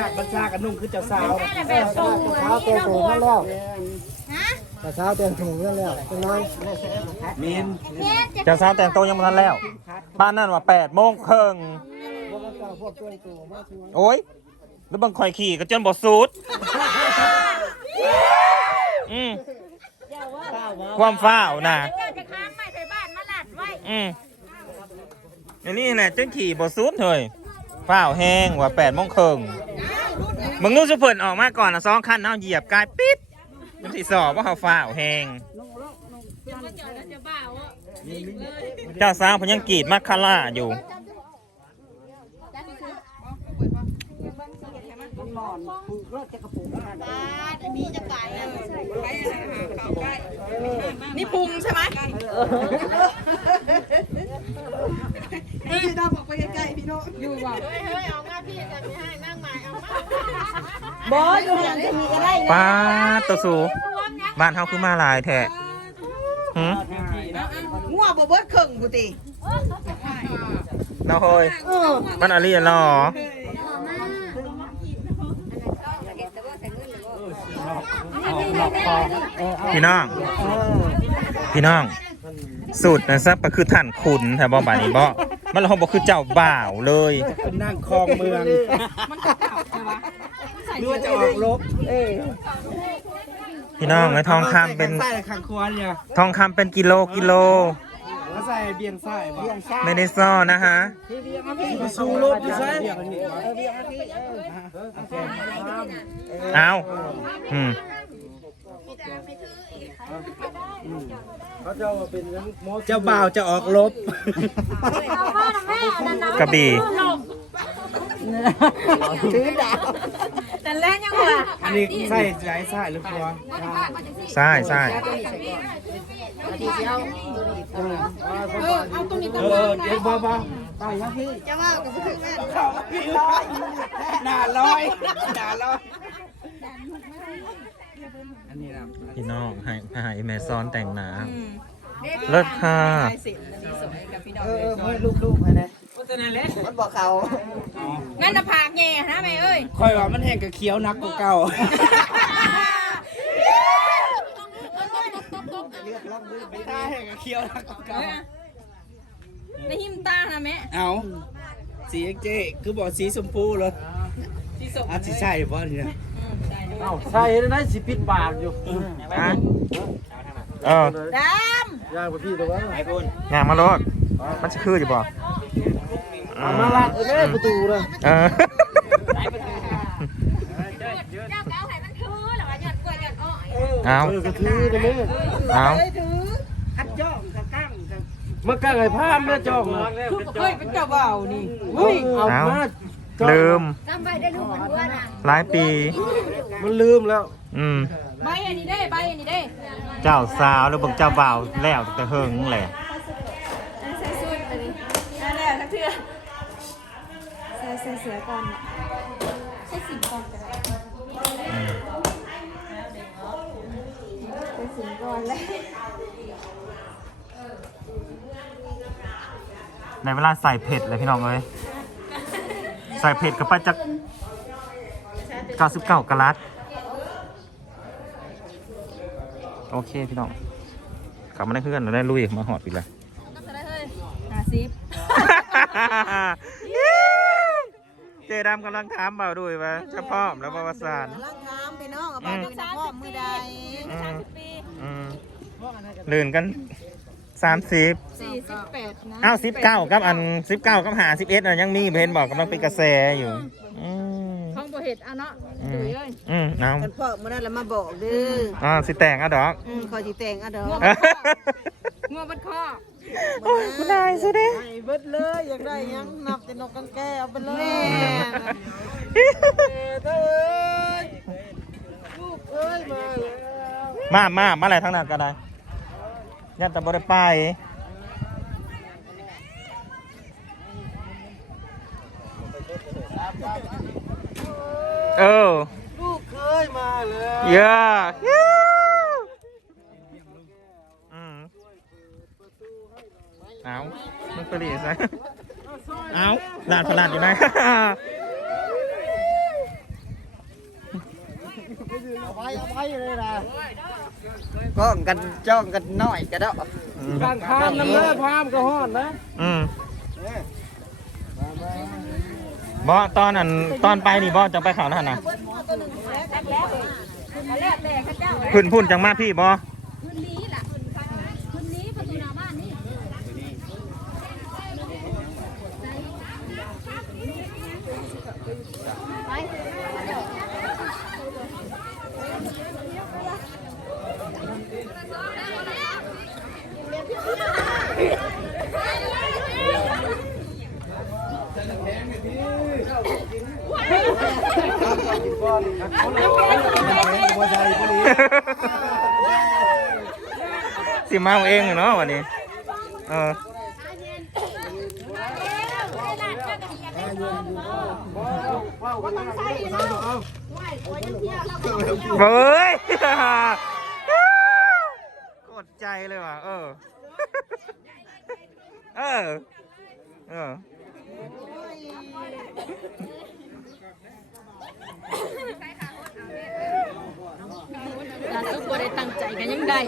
นาคบัญชากันนุ่งคือเจ้าสาวแบบสูงเช้าเต็มถุงนั่นแล้วแต่เช้าเต็มถุงนั่นแล้วเป็นน้อยมีนเจ้าสาวแต่งตัวยังบ่ทันแล้วบ้านนั่นว่าแปดโมงครึ่งโอ้ยแล้วเบังคอยขี่ก็จนบ่สูดอืมความฟ้าวน่ะจะค้างไม่ใส่บ้านมาหลัดไว้อืมอันนี้แหละจนขี่บ่สูดเลยฟ้าวแห้งว่าแปดโมงครึ่ง มึงนู้สุเพิ่นออกมาก่อนนะสองคันเอาเหยียบกายปิดมันสิสอบว่าเขาฟ้าวแห้งเจ้าสาวเพนยังกรีดมัคคาร่าอยู่นี่พุงใช่ไหมบอ สอยู่หลังจะมีก็ได้ป้าดตัวสูบ้านเฮาคือมาหลายแท้หืมงัวบ่เบิดครึ่งกูติเราเฮ้ยมันอะไรอะหรอพี่น้อง พี่น้อง สูตรนะซับก็คือท่านขุนแต่บ่บาดนี้บ่ มันเราบ่คือเจ้าบ่าวเลยเป็นนั่งคลองเมืองหรือว่าจะออกรบพี่น้องไอ้ทองคำเป็นใส่ขังควานเนี่ยทองคำเป็นกิโลกิโลแล้วใส่เบียงใส่บ่ไม่ได้ซ่อนะฮะสูรถอยู่ใส่เอาอืม เจ้าบ่าวจะออกรบกระบี่ถือดาวแต่แรกยังว่าอันนี้ใส่ใจใส่หรือเปล่าใช่ใช่เออเดี๋ยวบ่บ่ไปยังพี่จะว่ากับถึงแม่เขาพี่ลอยหน้าลอยหน้าลอยอันนี้นะ พี่น้องให้ให้แม่ซ้อนแต่งหนา เลิศค่ะ เออเออเฮ้ยลูกๆไปเลยมันบอกเขางั้นจะผากแง่นะแม่เอ้ยคอยว่ามันแห้งกับเคี้ยวนักกว่าเก่าตาแห้งกับเคี้ยวนักกว่าเก่าในหิมตานะแม่เอาสีเจ๊คือบอกสีชมพูเลยอาจจะใช่ป่ะเนี่ย ใช่แล้วนะสิปิดปากอยู่ฮะเออดย่างไปพี่ตัวว่างานมาโลดมันจะคืออยู่บ่เอามาลัดเอ้ยประตูเลยเออเจ้าเก้าไห้มันคือหรอหยอดกล้วยหยอดอ้อยเอาเออกระทือเลยแม่เอาำถือคัดจ้องกับกั้งกับมันก็ไอ้ผ้าแม่จอกนะเฮ้ยเป็นเจ้าบ่าวนี่เอาเอามา ลืมจำไว้ได้ลูกมันว่านะหลายปี มันลืมแล้วอืม ใบอันนี้ได้ใบอันนี้ได้เจ้าสาวแล้วเบิ่งเจ้าบ่าวแล้วแต่เฮิงแหละใส่สูทอันนี้ได้แล้วทั้งเทื่อใส่ใส่เสือก่อนใส่สิบก่อนก็ได้อืมใส่สิบก่อนเลยในเวลาใส่เผ็ดเลยพี่น้องเอ้ย ใส่เผ็ดก็ไปจาก99กะลัด โอเค พี่น้องกลับมาได้เพื่อนเราได้ลุยมาหอดอีกแล้วห้าสิบเจดำกำลังถามเบาด้วยว่าจะพร้อมแล้วประวัติศาสตร์ลังถามพี่น้องกับบ้านจะพ่อมือใดอืมอืมลื่นกัน สามสิบสี่สิบแปดนะอ้าวสิบเก้ากับอันสิบเก้ากับหาสิบเอ็ดยังมีเพนบอกกำลังเป็นกระแสอยู่อืมห้องบ่เห็ดอะเนาะอืดุมยเลยอืมเอากันพ่อมื่อนั้นแล้วมาบอกเด้ออ่าสิแต่งอะดอกอืมคอยสิแต่งอะเด้องัวบัดข้อโอ้ยคุณนายสุดเด้ไอ้เบิดเลยอยากได้หยังนับแต่นกกันแก้เอาไปเลยแม่เด้อลูกเอ้ยมาแล้วมามามาอะไรทั้งนั้นก็ได้ ยันแต่บ่ได้ไปเออลูกเคยมาแล้วเยอะเอามันเปรี้ยซะเอาหลาดพลาดอยู่ไหนเอาไปเอาไปเลยนะ ก้องกันจ้องกันน้อยก็ได้อืมข้างข้ามน้ำเลือพามก็ฮอดนะอืมบอตอนนั้นตอนไปนี่บอจะไปเขานั่นนะพุ่นพุ่นจังมาพี่บอ คืนนี้ล่ะคืนนี้ประตูหน้าบ้านนี่ สิมาเอาเองเนาะวันนี้เออเฮ้ยกดใจเลยว่ะเออ เออ เออ ล่าสุดบ่ได้ตั้งใจ กันยังได้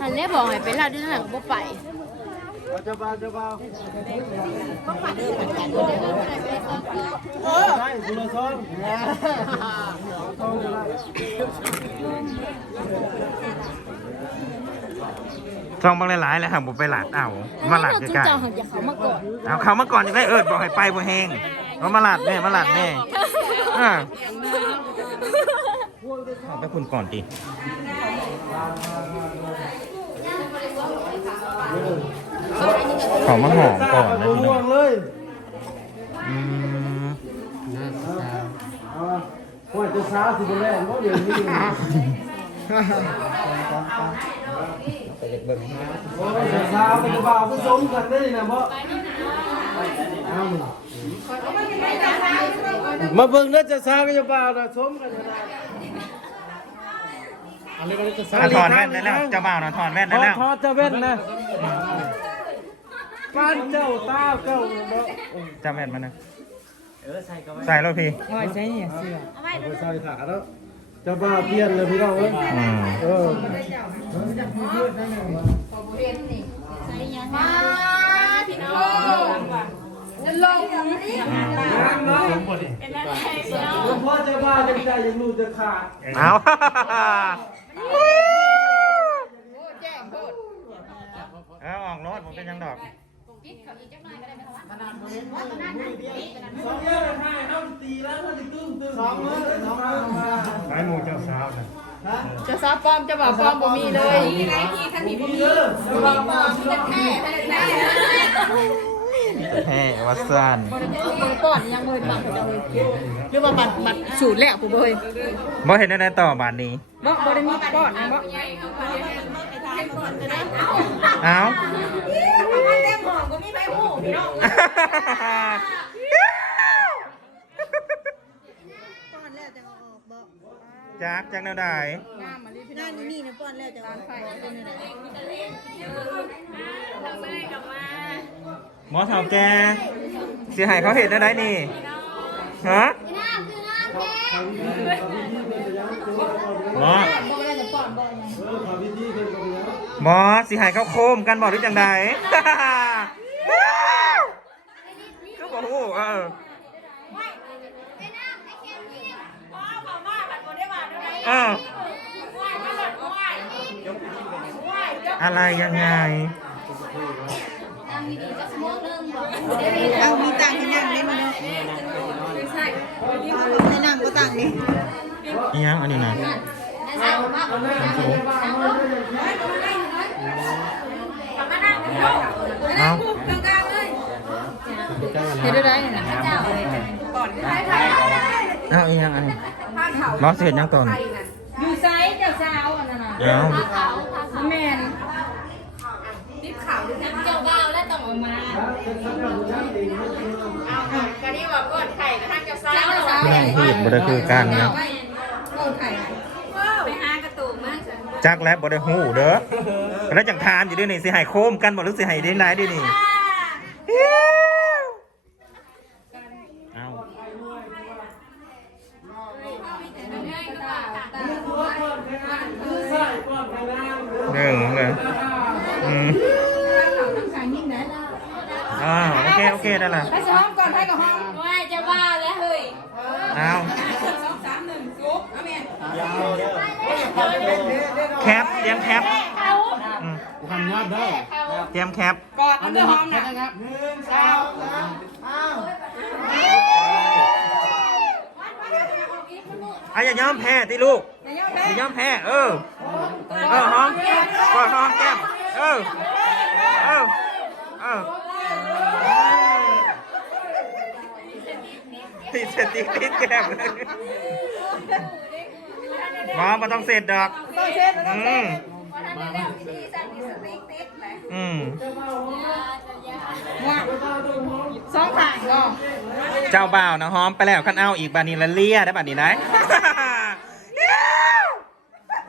หันแล้วบอกให้ไปลาดด้วยนั่นแหละก็บ่ไปเจ้าบ่าวเจ้าบ่าวใช่คุณละซ้อนซ้อนจะได้ช่องบางหลายๆแล้วครับผมไปหลาดเอามาหลาดจุ๊ใกล้เจ้าหันอย่าเขามาก่อนๆเอาเขามาก่อนยังได้เอิดบอกให้ไปบ่แห้งเอามาหลาดแม่มาหลาดแม่ อ่าเอาไปคุณก่อนดิเขามาหอมก่อนนะพี่น้ง่อวงงเลยอืมเอาว่าจะสาวสิบแรกเนาะเดี๋ยวนี้โอ้ยจะสาวกับบ่าวผสมกันได้นะบ่เอา มาเบิ่งเด้อจะสาวกับบ่าวน่ะสมกันนะอะไรก็จะสาวอะถอดแว่นได้แล้วเจ้าบ่าวนะถอดแว่นถได้อดแล้ว ถอดเจ้าแว่นนะป้านเจ้าตาเจ้าเนาะเจ้าแว่นมานะใส่แล้วพี่เอาไปใส่ขาแล้วจะบ้าเปลี่ยนเลยพี่น้องเอ้ยอืมเออ แล้วพ่อจะบ้าจะใจยังรู้จะขาดเอาเอาออกรถผมเป็นยังดอกสองเดือนให้น้ำตีแล้วมันจะตึ้งตึ้งสองมือสองมือมาไม้หมูเจ้าสาวนะจะซาปอมจะบอกปอมบ่มีเลยมีเด้อจะบ้าบ้าจะบ้าแห่วัดสันมือก่อนยังมือบังจะเลยหรือว่าบัตรบัตรสูตรแหละผมเลยบ่เห็นได้ต่อบาทนี้บ่บ่ได้มีก่อนบ่เอาเต็ม หอก็มีใบหูพี่น้องจักจักแนวใดนั่นนี่นะป้อนแล้วจะเอาไฟเป็นยังไงหมอเฒ่าแกเสียหายเขาเห็นได้นี่ฮะหมอหมอสิหายเขาโคมกันบอกหรือจังใด ก็บอกโอ้เออ เออ อะไรยังไง เอามีตังค์ให้นั่งได้ไหมเนาะให้นั่งก็ตังค์นี่อีหยังอันนี้นะเอาเห็นได้ไหมนะเอาอีหยังอันนี้รอเสร็จยังตอน อยู่ไซส์เจ้าสาวอันนั้นน่ะเอาแม่นติ๊บขาวน้ำเจ้าบ่าวแล้วต้องออกมาเอาก็นี่ว่าก้อนไข่กระทั่งเจ้าสาวเจ้าสาวเครื่องพูดบ่ได้คือกันนะก้อนไข่ไปหากระตูกมาจักและบ่ได้ฮู้เด้อแล้วจังทานอยู่ด้วยนี่สิให้โคมกันบ่หรือสิให้ได้ไหนดินี่เอ โอเคได้ละไปสิห้องก่อนไปกับห้องว่าจะว่าแล้วเฮ้ยเอาสองสามหนึ่งจุ๊บเอาเมียแคปเตรียมแคปเขาอืมทำยับได้เตรียมแคปกอดมันเดือห้องนะนะครับหนึ่งสองสามอ้าวอะอย่ายอมแพ้ที่ลูกอย่ายอมแพ้อย่ายอมแพ้เออเออหอมกอดหอมแก้มเออเออเออ ติดสติ๊กติดแก้มเลยหมอมาต้องเสร็จดอกต้องเช็ดต้องอืเช็มดอืมสองข้างก็เจ้าบ่าวนะหอมไปแล้วขันเอาอีกบานี้ละเลียได้บานี้ไหน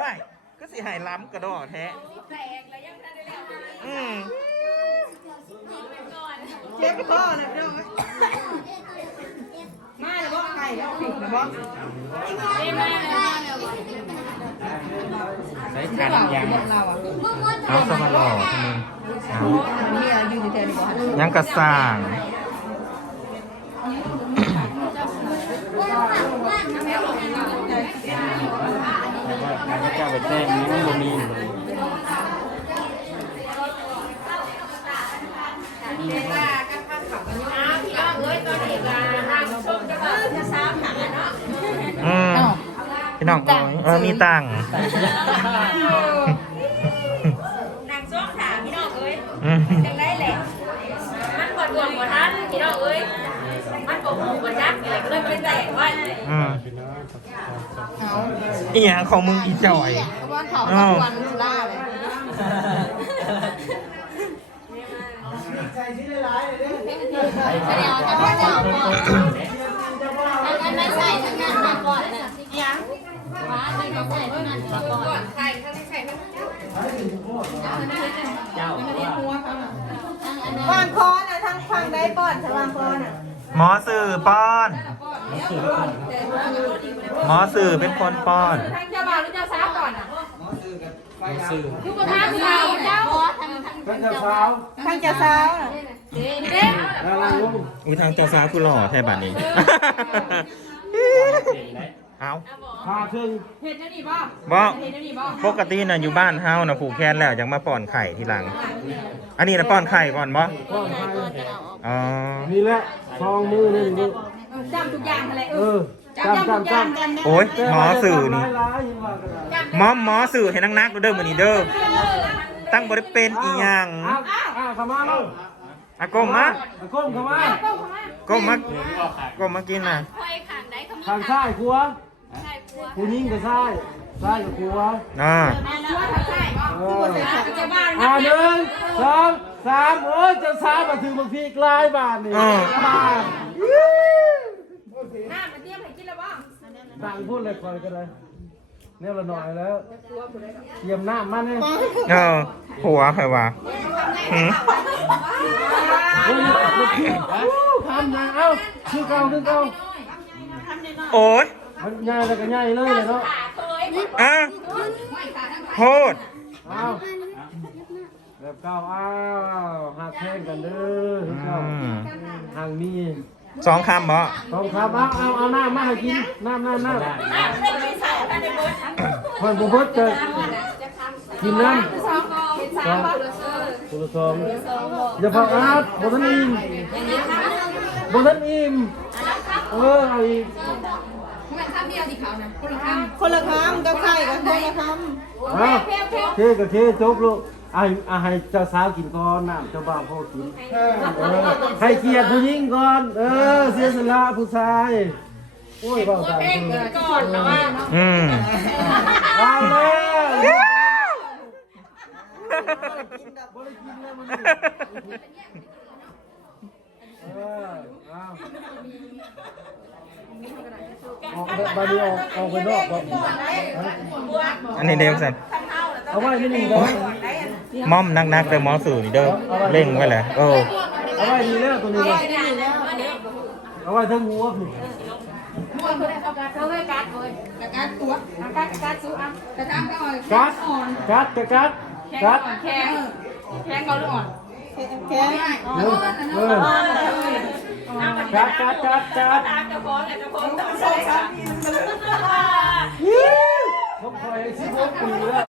ว้ายก็สิใหายล้ำกระโดดแท้อืมเช็ดพ่อนะพี่น้องมา เลยบ่ไก่เอาผิดเลยบ่ใช้ทันยังเอาสมาหล่อคนนึงเอามีอะไรอนยังกระสร้างการเจ้าไปแจ้งนี้มันบ่มี อืม พี่น้องเอ้ยเออมีตังค์นางซ้อมถามพี่น้องเอ้ยอืมจังได้แหละ มันกดดวงกว่าท่านพี่น้องเอ้ย มันกดหูกว่าจักอะไรก็เลยไม่แตกไว้อืมอีหยังของมึงอีจ่อยวันเขาอ้าววันล่าเลยใจชิ้นหลายๆเลยเด้อเดี๋ยวจะพ่อเจ้าก่อนอันนั้นใส่ทั้งนั้นมาก่อนน่ะยัง ว้าเลยเขาใส่ทั้งนั้นมาก่อนใช่ถ้าไม่ใช่ก็เจ้าเจ้าว่าวางคอน่ะทั้งฟังได้ป้อนถ้าวางคอน่ะหมอสื่อป้อน หมอสื่อเป็นคนป้อนทางเจ้าบ่าวหรือเจ้าสาวก่อนอะซื้ออยู่กับทางสาวเจ้าทั้งทั้งเป็นเจ้าสาวทั้งจะสาวน่ะเด้แล้วนางลุงอุ้ยทางเจ้าสาวคือหล่อแท้บัดนี้ เอาพาครึ่งเห็ดนี่บ่บ่เห็ดนี่บ่ปกติน่ะอยู่บ้านเฮาน่ะผูกแขนแล้วยังมาป้อนไข่ทีหลัง อันนี้น่ะป้อนไข่ก่อนบ่ก้อนไฟอ๋อนี่แหละซองมือนี่นี่จำทุกอย่างอะไรเอเอออจำจำจำโอ้ยหมอสื่อนี่หลายๆยังว่ากันได้หมอหมอสื่อให้นักๆเด้อมื้อนี้เด้อตั้งบ่ได้เป็นอีหยังอ้าวอ้าวเข้ามาลูกอากงมาเอาก้มเข้ามาก้มมาก้มมากินน่ะคอยขันได้เขามีทางซ้ายครัวใช่ครัว ผู้หญิงกับซ้ายซ้ายกับครัวอ่าชัวร์ทางใต้บ่เออเจ้าบ้านอ่าหนึ่งสองสามโอ้ยเจะสามมาถึงบางทีกลายบานนี่อ้ออ่าน้ามาเตรียมให้กินแล้วบ่ดังพูดเลยคอยกันเลยเนี่ยละหน่อยแล้วเตรียมน้ำมาเนี่ยเออผัวใครวะหืมทำยังเอ้าคือเก่าคือเก่าโอ้ย มันใหญ่แล้วก็ใหญ่เลยเนาะอะโทษเอ้าแบบเก่าอ้าวหักแข้งกันเด้อคือเก่าอืมทางนี้สองคำบ่ทองคำเอาเอาเอาน้ำมาให้กินน้ำน้ำน้ำคนบุบเจะกินน้ำสองกองเป็นสามบ่คนละสองอย่าพักอาดบนทันอิ่มบนทันอิ่มเออเอาอีก นะคนละคำคนละคำกับไข่กับคนละคเอาเทกับเทจบลูกไอ้อาให้เจ้าสาวกินก่อนน้ำเจ้าบ่าวพ่อกินเออให้เกียรติผู้หญิงก่อน เออ เสียสละผู้ชาย โอ้ยบ่าวสาวก่อนนะว่าอืมเอาแล้วเออเอา ออกบาดีออกออกไปนอกก่อนอันนี้เดมสันเอาไว้ที่นี่ก่อนม่อมนักๆเด้อหมอสื่อนี่เด้อเร่งไว้แหละเออเอาไว้นี่แล้วตัวนี้ก่อนเอาไว้ทั้งหัวพี่ม่วนคนได้เข้ากันเขาเลยกัดเลยกัดตัวกัดกัดสู้อะกระทำก็อ่อนกัดกัดกัดกัดแข็งกัดแข็งแข็งก็อ่อนแข็งเออเออ จัดจัดจัดจัดตามกระเพาะเนี่ยกระเพาะต้องสองสามปีผมคอยสิบหกปีแล้ว